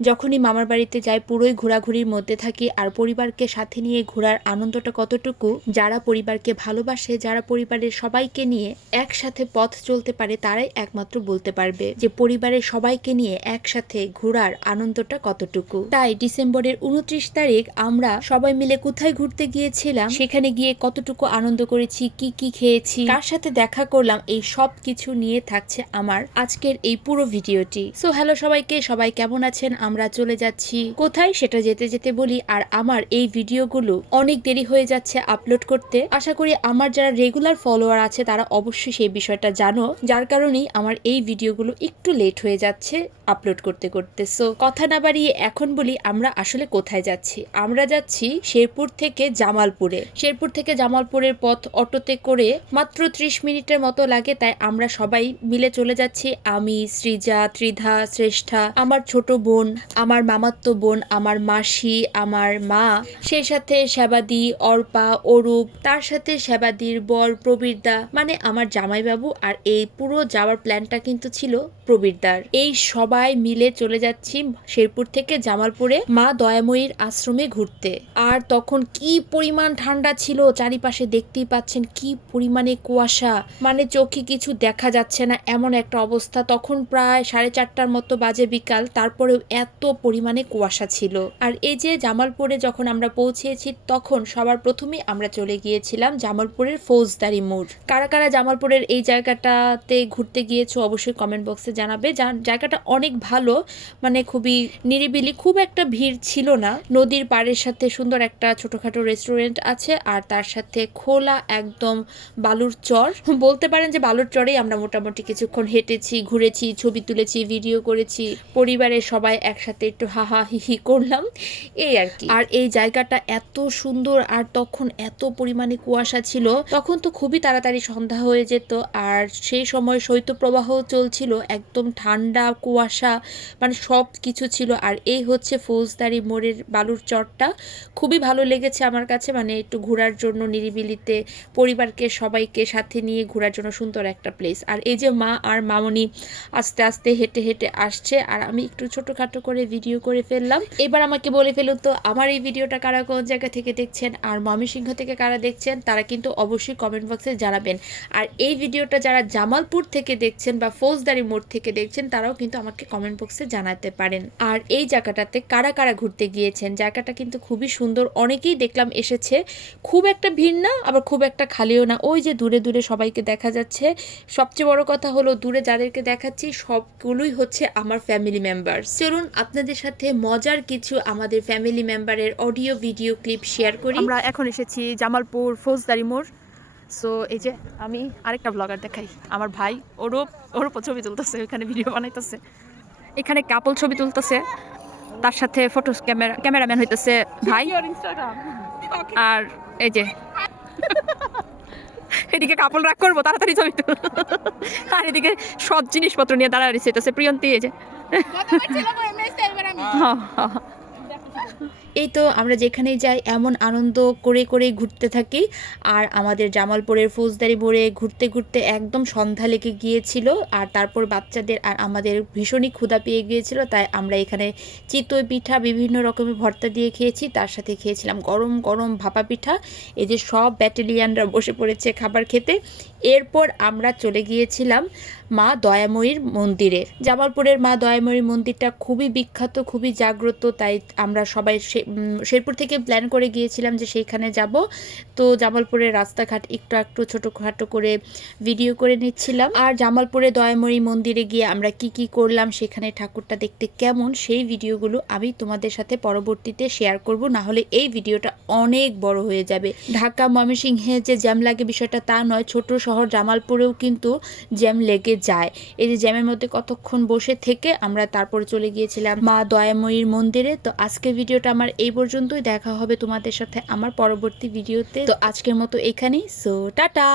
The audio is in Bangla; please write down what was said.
যখনই মামার বাড়িতে যাই পুরোই ঘোরাঘুরির মধ্যে থাকি। আর পরিবারকে সাথে নিয়ে ঘোরার আনন্দটা কতটুকু, যারা পরিবারকে ভালোবাসে, যারা পরিবারের সবাইকে নিয়ে একসাথে পথ চলতে পারে, তারাই একমাত্র বলতে পারবে যে পরিবারের সবাইকে নিয়ে একসাথে ঘোরার আনন্দটা কতটুকু। তাই ডিসেম্বরের 29 তারিখ আমরা সবাই মিলে কোথায় ঘুরতে গিয়েছিলাম, সেখানে গিয়ে কতটুকু আনন্দ করেছি, কি কি খেয়েছি, কার সাথে দেখা করলাম, এই সব কিছু নিয়ে থাকছে আমার আজকের এই পুরো ভিডিওটি। সো হ্যালো সবাইকে, সবাই কেমন আছেন? আমরা চলে যাচ্ছি কোথায় সেটা যেতে যেতে বলি। আর আমার এই ভিডিওগুলো অনেক দেরি হয়ে যাচ্ছে আপলোড করতে। আশা করি আমার যারা রেগুলার ফলোয়ার আছে তারা অবশ্যই সেই বিষয়টা জানো, যার কারণেই আমার এই ভিডিওগুলো একটু লেট হয়ে যাচ্ছে আপলোড করতে করতে। সো কথা না বাড়িয়ে এখন বলি আমরা আসলে কোথায় যাচ্ছি। আমরা যাচ্ছি শেরপুর থেকে জামালপুরে। শেরপুর থেকে জামালপুরের পথ অটোতে করে মাত্র 30 মিনিটের মতো লাগে। তাই আমরা সবাই মিলে চলে যাচ্ছি। আমি, সৃজা, ত্রিধা, শ্রেষ্ঠা, আমার ছোট বোন, আমার মামাতো বোন, আমার মাসি, আমার মা, সেই সাথে সেবাদি, অর্পা, অরূপ, তার সাথে সেবাদির বর প্রবীরদা, মানে আমার জামাইবাবু। আর এই পুরো যাওয়ার প্ল্যানটা কিন্তু ছিল প্রবীরদার। এই সবাই মিলে চলে যাচ্ছি শেরপুর থেকে জামালপুরে মা দয়াময়ীর আশ্রমে ঘুরতে। আর তখন কি পরিমাণ ঠান্ডা ছিল, চারিপাশে দেখতেই পাচ্ছেন কি পরিমাণে কুয়াশা, মানে চোখে কিছু দেখা যাচ্ছে না এমন একটা অবস্থা। তখন প্রায় 4:30টার মতো বাজে বিকাল, তারপরেও এত পরিমাণে কুয়াশা ছিল। আর এই যে জামালপুরে যখন আমরা পৌঁছেছি তখন সবার প্রথমেই আমরা চলে গিয়েছিলাম জামালপুরের ফৌজদারি মোড়। কারা কারা জামালপুরের এই জায়গাটাতে ঘুরতে গিয়েছো অবশ্যই কমেন্ট বক্সে জানাবে। জায়গাটা অনেক ভালো, মানে খুবই নিরিবিলি, খুব একটা ভিড় ছিল না। নদীর পাড়ের সাথে সুন্দর একটা ছোটখাটো রেস্টুরেন্ট আছে, আর তার সাথে খোলা একদম বালুর চর। বলতে পারেন যে বালুর চরেই আমরা মোটামুটি কিছুক্ষণ হেঁটেছি, ঘুরেছি, ছবি তুলেছি, ভিডিও করেছি, পরিবারের সবাই একসাথে একটু হাহা হিহি করলাম, এই আর কি। আর এই জায়গাটা এত সুন্দর, আর তখন এত পরিমাণে কুয়াশা ছিল, তখন তো খুবই তাড়াতাড়ি সন্ধ্যা হয়ে যেত। আর সেই সময় শৈত্যপ্রবাহ চলছিল, একদম ঠান্ডা কুয়াশা, মানে সব কিছু ছিল। আর এই হচ্ছে ফৌজদারি মোড়ের বালুর চরটা। খুবই ভালো লেগেছে আমার কাছে, মানে একটু ঘোরার জন্য নিরিবিলিতে পরিবারকে সবাইকে সাথে নিয়ে ঘোরার জন্য সুন্দর একটা প্লেস। আর এই যে মা আর মামনি আস্তে আস্তে হেঁটে হেঁটে আসছে, আর আমি একটু ছোটোখাটো করে ভিডিও করে ফেললাম। এবার আমাকে বলে ফেলুন তো আমার এই ভিডিওটা কারা কোন জায়গা থেকে দেখছেন, আর ময়মনসিংহ থেকে কারা দেখছেন তারা কিন্তু অবশ্যই কমেন্ট বক্সে জানাবেন। আর এই ভিডিওটা যারা জামালপুর থেকে দেখছেন বা ফৌজদারি মোড় থেকে দেখছেন তারাও কিন্তু আমাকে কমেন্ট বক্সে জানাতে পারেন। আর এই জায়গাটাতে কারা কারা ঘুরতে গিয়েছেন, জায়গাটা কিন্তু খুবই সুন্দর। অনেকেই দেখলাম এসেছে, খুব একটা ভিড় না আবার খুব একটা খালিও না। ওই যে দূরে দূরে সবাইকে দেখা যাচ্ছে। সবচেয়ে বড় কথা হলো দূরে যাদেরকে দেখাচ্ছি সবগুলোই হচ্ছে আমার ফ্যামিলি মেম্বার। চলুন আপনাদের সাথে মজার কিছু আমাদের ফ্যামিলি মেম্বারের অডিও ভিডিও ক্লিপ শেয়ার করি। আমরা এখন এসেছি জামালপুর ফৌজদারি মোড়। সো এই যে আমি আরেকটা ব্লগার দেখাই, আমার ভাই ওরূপ ছবি তুলতেছে, ওইখানে ভিডিও বানাইতেছে। এখানে কাপল ছবি তুলতেছে, তার সাথে ফটো ক্যামেরাম্যান হইতেছে ভাই। আর এই যে এদিকে কাপল রাগ করবো, তাড়াতাড়ি ছবি তুল। আর এদিকে সব জিনিসপত্র নিয়ে দাঁড়া রয়েছে প্রিয়ন্তী। এই যে এই তো আমরা যেখানেই যাই এমন আনন্দ করে করে ঘুরতে থাকি। আর আমাদের জামালপুরের ফৌজদারি মোড়ে ঘুরতে ঘুরতে একদম সন্ধ্যা লেগে গিয়েছিল। আর তারপর বাচ্চাদের আর আমাদের ভীষণই ক্ষুধা পেয়ে গিয়েছিল, তাই আমরা এখানে চিতই পিঠা বিভিন্ন রকমের ভর্তা দিয়ে খেয়েছি, তার সাথে খেয়েছিলাম গরম গরম ভাপা পিঠা। এই যে সব ব্যাটালিয়ানরা বসে পড়েছে খাবার খেতে। এরপর আমরা চলে গিয়েছিলাম মা দয়াময়ীর মন্দিরে। জামালপুরের মা দয়াময়ীর মন্দিরটা খুবই বিখ্যাত, খুবই জাগ্রত। তাই আমরা সবাই শেরপুর থেকে প্ল্যান করে গিয়েছিলাম যে সেইখানে যাব। তো জামালপুরের রাস্তাঘাট একটু একটু ছোটোখাটো করে ভিডিও করে নিচ্ছিলাম। আর জামালপুরে দয়াময়ী মন্দিরে গিয়ে আমরা কি কি করলাম, সেখানে ঠাকুরটা দেখতে কেমন, সেই ভিডিওগুলো আমি তোমাদের সাথে পরবর্তীতে শেয়ার করব, না হলে এই ভিডিওটা অনেক বড় হয়ে যাবে। ঢাকা ময়মনসিংহে যে জ্যাম লাগে বিষয়টা তা নয়, ছোট শহর জামালপুরেও কিন্তু জ্যাম লেগে যায়। এই যে জ্যামের মধ্যে কতক্ষণ বসে থেকে আমরা তারপরে চলে গিয়েছিলাম মা দয়াময়ীর মন্দিরে। তো আজকের ভিডিওটা আমার এই পর্যন্তই, দেখা হবে তোমাদের সাথে আমার পরবর্তী ভিডিওতে। তো আজকের মতো এখানেই, সো টাটা।